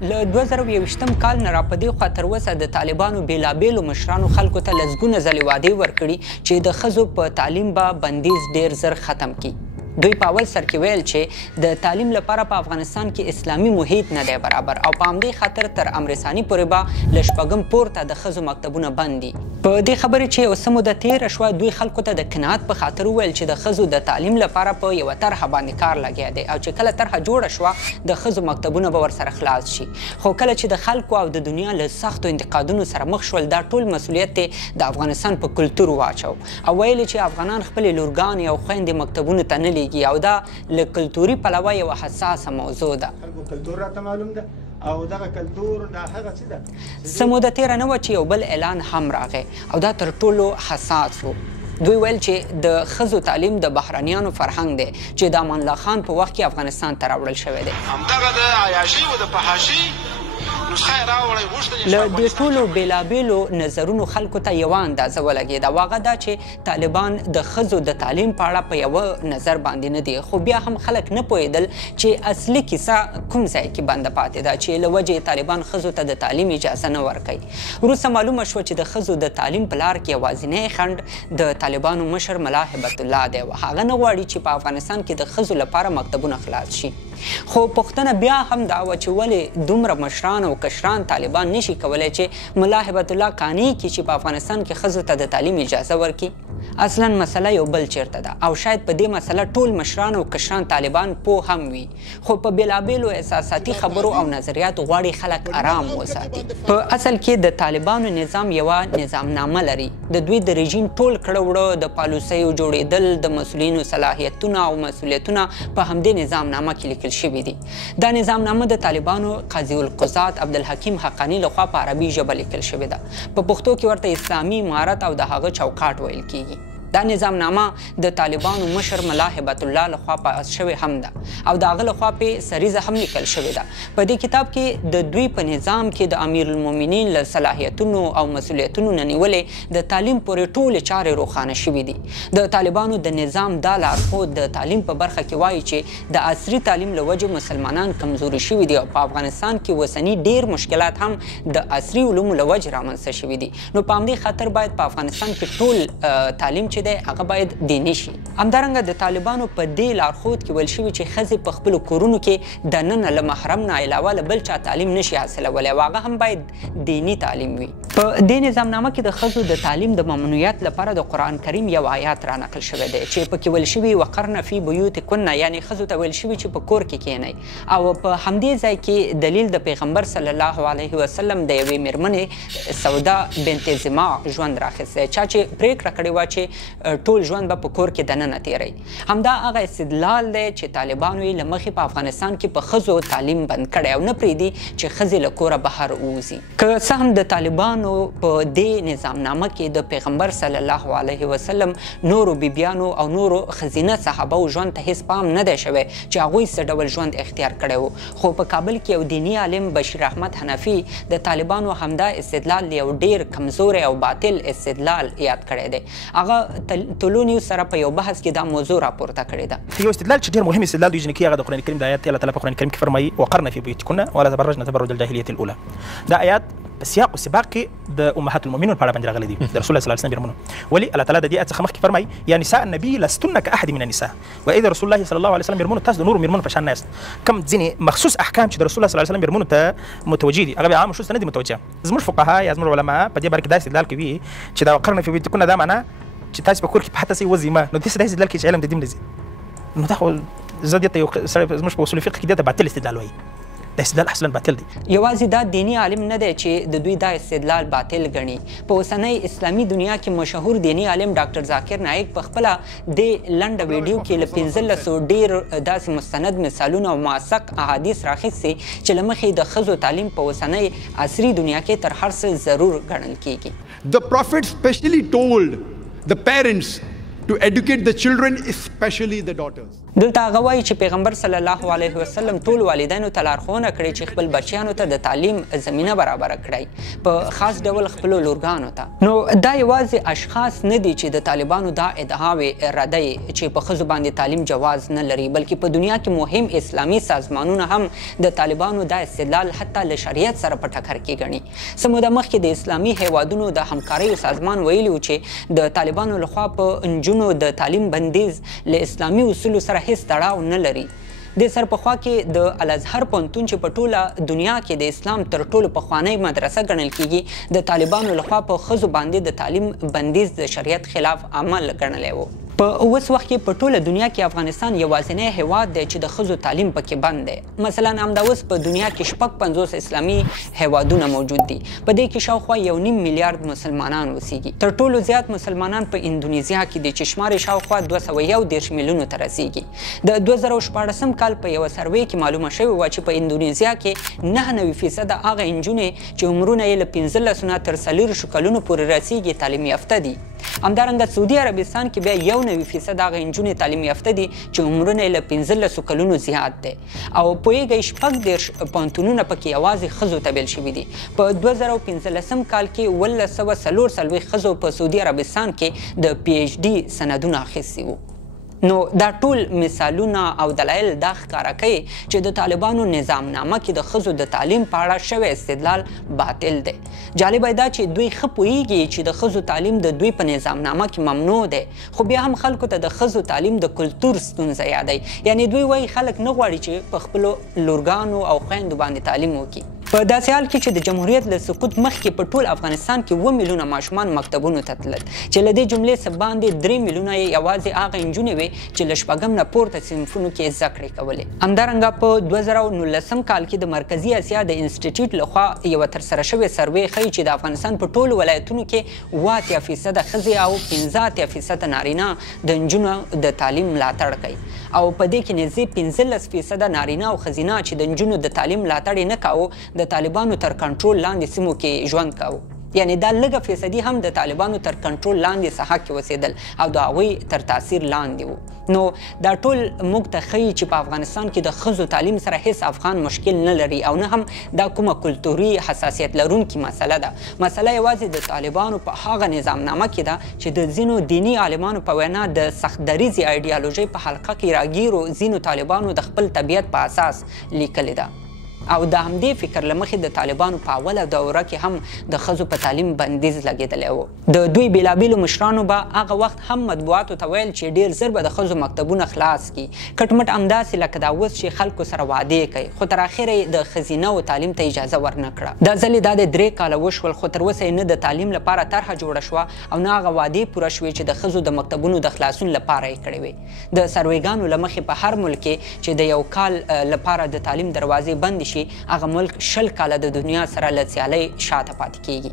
له 2021 کال نه راپدې خوا تر اوسه د طالبانو بېلابېلو مشرانو خلکو ته لسګونه ځلې وعدې ورکړي چې د ښځو په تعلیم به بندیز ډېر زر ختم کړي. دوی په اول سر کې ویل چې د تعلیم لپاره په افغانستان کې اسلامي محیط نه دی برابر او په همدې خاطر تر امرساني پورې به له شپږم پورته د ښځو مکتبونه بند دي. په دې خبرې چې یو څه موده تېره شوه دوی خلکو ته د قناعت په خاطر وویل چې د ښځو د تعلیم لپاره په یوه طرحه باندې کار لګیا دی او چې کله طرحه جوړه شوه د ښځو مکتبونه به ورسره خلاص شي. خو کله چې د خلکو او د دنیا له سختو انتقادونو سره مخ شول دا ټول مسؤلیت یې د افغانستان په کلتور واچو او ویل چې افغانان خپلې لورګانې او خویندې مکتبونو ته نه لیږي او دا له کلتوري پلوه یوه حساسه موضوع ده. کلتور راته معلوم ده او دغه کلتور دا هغه څه ده څه موده تېره نه وه چې یو بل اعلان هم راغی او دا تر ټولو حساس و. دوی ویل چې د ښځو تعلیم د بهرنیانو فرهنګ دی چې د امان الله خان په وخت کې افغانستان ته راوړل شوی دی. همدغه د عیاشي او د فحاشي نسخه یې راوړی غوښتل له دې ټولو بېلابېلو نظرونو خلکو ته یوه اندازه ولګېده او هغه دا چې طالبان د ښځو د تعلیم په اړه په یوه نظر باندې نه دي خو بیا هم خلک نه پوهېدل چې اصلي کیسه کوم ځای کې بنده پاتې ده چې له وجې طالبان ښځو ته د تعلیم اجازه نه ورکوي. وروسته معلومه شوه چې د ښځو د تعلیم په لار کې یوازینی خنډ د طالبانو مشر ملا هبت الله دی او هغه نه غواړي چې په افغانستان کې د ښځو لپاره مکتبونه خلاص شي. خو پوښتنه بیا هم دا وه چې ولې دومره مشران او کشران طالبان نشي کولی چې ملا هبت الله قانع کړي چې په افغانستان کې ښځو ته د تعلیم اجازه ورکړي. اصلا مسله یو بل چیرته ده او شاید په دې مسله ټول مشران او کشران طالبان پوه هم وي خو په بېلابېلو احساساتي خبرو او نظریاتو غواړي خلک آرام وساتي. په اصل کې د طالبانو نظام یوه نظامنامه لري. د دوی د رژیم ټول کړه وړه د پالیسیو جوړېدل د مسؤلینو صلاحیتونه او مسؤلیتونه په همدې نظامنامه کې لیکل شوي دي. دا نظامنامه د طالبانو قاضي القضات عبدالحکیم حقانی لخوا په عربي ژبه لیکل شوې ده. په پښتو کې ورته اسلامي امارت او د هغه چوکاټ ویل کیږي. دا نظامنامه د طالبانو مشر ملا هبت الله لخوا پاس شوې هم ده او د هغه لخوا پې سریزه هم لیکل شوې ده. په دې کتاب کې د دوی په نظام کې د امیرالمؤمنین له صلاحیتونو او مسؤلیتونو نه نیولې د تعلیم پورې ټولې چارې روښانه شوي دي. د طالبانو د نظام دا لارښود د تعلیم په برخه کې وایي چې د عصري تعلیم له وجې مسلمانان کمزوري شوي دي او په افغانستان کې اوسني ډېر مشکلات هم د عصري علومو له وجې رامنځته شوي دي. نو په همدې خاطر باید په افغانستان کې ټول تعلیم دی هغه باید دیني شي. همدارنګه د طالبانو په دې لارښود کې ویل شوي چې ښځې په خپلو کورونو کې دننه له محرم نه علاوه له بل چا تعلیم نشي حاصلولی او هغه هم باید دیني تعلیم وي. په دې نظامنامه کې د ښځو د تعلیم د ممنوعیت لپاره د قرآن کریم یو آیات رانقل شوی دی چې پکې ویل شوي وقرن فی بیوتکن یعنې ښځو ته ویل شوي چې په کور کې کښېنئ او په همدې ځای کې دلیل د پیغمبر صلی الله علیه وسلم د یوې مېرمنې سودا بنت زما ژوند راخیستی چا چې پرېکړه کړې وه چې ټول ژوند به په کور کې دننه تیری. همدا هغه استدلال دی چې طالبانو یې له مخې په افغانستان کې په ښځو تعلیم بند کړی او نه پرېږدي چې ښځې له کوره بهر ووځي. که څه هم د طالبانو په دې نظامنامه کې د پیغمبر صلی الله علیه وسلم نورو بیبیانو او نورو ښځینه صحابهو ژوند ته هېڅ پام نه دی شوی چې هغوی څه ډول ژوند اختیار کړی و خو په کابل کې یو دیني عالم بشیر احمد حنفي د طالبانو همدا استدلال یو ډېر کمزوری او باطل استدلال یاد کړی دی. هغه تلونیو سره په یو بحث کې دا موضوع راپورته کړې ده. یو استدلال چې ډېر مهم استدلال دوی جنکي هغه د قرآن کریم د آیات الله تعالی په قرآن کریم کې فرمایي وقرن فی بیوتکن ولا تبرجن تبرج الجاهلیة الاولى. دا آیات په سیاق او سباق کې د امهات المؤمنین په اړه باندې راغلي دي د رسول الله صلی الله علیه وسلم بیرمنو ولي الله تعالی د دې څخه مخکې فرمایي یا نساء النبي لستن كاحد من النساء واذا رسول الله صلی الله علیه وسلم بیرمنو تاسو د نور میرمنو په شان ناست کم ځینې مخصوص احکام چې د رسول الله صلی الله علیه وسلم بیرمنو ته متوجه دي هغه عام شوز نه دي متوجه. زموږ فقها یا زموږ علما په دې باره کې دا استدلال کوي چې دا وقرن فی بیوتکن دا معنی چې تاسو په کور کې په حتی وظیمه نو دې استدلال کې چې علم د دې ملزي نو دا خو زه دې ته یو سړی زموږ په اصول فقه کې دې ته باطل استدلال وایي. دا استدلال اصلا باطل دی. یوازې دا دیني عالم نه دی چې د دوی دا استدلال باطل ګڼي. په اوسنۍ اسلامي دنیا کې مشهور دیني عالم ډاکټر ذاکر نایک په خپله د لنډه ویډیو کې له 1500 ډېر داسې مستند مثالونه او موثق احادیث راخیستي چې له مخې د ښځو تعلیم په اوسنۍ عصري دنیا کې تر هر څه ضرور ګڼل کیږي. The Prophet specially told the parents to educate the children, especially the daughters. دلته هغه وایي چې پیغمبر صلی الله علیه وسلم ټول والدینو ته لارښوونه کړې چې خپل بچیانو ته د تعلیم زمینه برابره کړي په خاص ډول خپلو لورګانو ته. نو دا یوازې اشخاص نه دي چې د طالبانو دا ادعاوې ردوي چې په ښځو باندې تعلیم جواز نه لري، بلکې په دنیا کې مهم اسلامي سازمانونه هم د طالبانو دا استدلال حتی له شریعت سره په ټکر کې ګڼي. څه موده مخکې د اسلامي هیوادونو د همکاریو سازمان ویلي و چې د طالبانو لخوا په نجونو د تعلیم بندیز له اسلامي اصولو سره هیڅ تړاو نه لري. د سرپخوا کې د الازهر پوهنتون چې په ټوله دنیا کې د اسلام تر ټولو پخوانی مدرسه ګڼل کیږي، د طالبانو لخوا په ښځو باندې د تعلیم بندیز د شریعت خلاف عمل ګڼلی و. په اوس وخت کې په ټوله دنیا کې افغانستان یوازینی هیواد دی چې د ښځو تعلیم پکې بند دی. مثلا همدا اوس په دنیا کې 56 اسلامي هیوادونه موجود دي، په دې کې شاوخوا 1.5 میلیارډ مسلمانان اوسیږي. تر ټولو زیات مسلمانان په اندونیزیا کې دي چې شمار شاوخوا 211 میلیونو ته رسیږي. د 2014 کال په یو سروې کې معلومه شوې وه چې په اندونیزیا کې 99% هغه نجونې چې عمرونه یې له 15 نه تر 40 کلونو پورې رسیږي تعلیم یافته دي. همدارنګه سعودي عربستان کې بیا 91% هغه نجونې تعلیم یافته دي چې عمرونه یې له 15 کلونو زیات دی. او پوهېږئ 14 پوهنتونونه پکې یوازې ښځو ته بیل شوي دي. په 2015 کال کې 1144 ښځو په سعودي عربستان کې د PhD سندونه اخیستي وو. نو دا ټول مثالونه او دلایل دا ښکاره کوي چې د طالبانو نظامنامه کې د ښځو د تعلیم په اړه شوی استدلال باطل دی. جالبه دا چې دوی ښه پوهیږي چې د ښځو تعلیم د دوی په نظامنامه کې ممنوع دی، خو بیا هم خلکو ته د ښځو تعلیم د کلتور ستونزه یادوي. یعنی دوی وایي خلک نه غواړي چې په خپلو لورګانو او خویندو باندې تعلیم وکړي. په داسې حال کې چې د جمهوریت له سقوط مخکې په ټول افغانستان کې 7 میلیونه ماشومان مکتبونو ته تلل، چې له دې جملې څخه باندې 3 میلیونه یې یوازې هغه نجونې وې چې له شپږم نه پورته صنفونو کې زده کړې کولې. همدارنګه په 2019 کال کې د مرکزي اسیا د انسټیټیوټ لخوا یوه ترسره شوې سروې ښیي چې د افغانستان په ټولو ولایتونو کې 80% ښځې او 15% نارینه د نجونو د تعلیم ملاتړ کوي، او په دې کې نږدې 15% نارینه او ښځینه چې د نجونو د تعلیم ملاتړ یې نه کاوه د طالبانو تر کنټرول لاندې سیمو کې ژوند کاوه. یعنی دا لږه فیصدي هم د طالبانو تر کنټرول لاندې ساحه کې اوسېدل او د هغوی تر تاثیر لاندې وو. نو دا ټول موږ ته ښیي چې په افغانستان کې د ښځو تعلیم سره هیڅ افغان مشکل نه لري او نه هم دا کومه کلتوري حساسیت لرونکې مسله ده. مسله یوازې د طالبانو په هغه نظامنامه کې ده چې د ځینو دیني عالمانو په وینا د سخت دریځې ایډیالوژۍ په حلقه کې راګیرو ځینو طالبانو د خپل طبیعت په اساس لیکلې ده. او د همدې فکر له مخې د طالبانو په اوله دوره کې هم د ښځو په تعلیم بندیز لګېدلی و. د دوی بېلابېلو مشرانو به هغه وخت هم مطبوعاتو ته ویل چې ډېر ژر به د ښځو مکتبونه خلاص کړي، کټ مټ همداسې لکه دا اوس چې خلکو سره وعدې کوي، خو تر اخره یې د ښځینهو تعلیم ته اجازه ورنه کړه. دا ځل یې دا د 3 کاله وشول، خو تر اوسه یې نه د تعلیم لپاره طرحه جوړه شوه او نه هغه وعدې پوره شوې چې د ښځو د مکتبونو د خلاصون لپاره یې کړې وې. د سروېګانو له مخې په هر ملک کې چې د 1 کال لپاره د تعلیم دروازې بندې شي، هغه ملک 20 کاله د دنیا سره له سیالۍ شاته پاتې کیږي.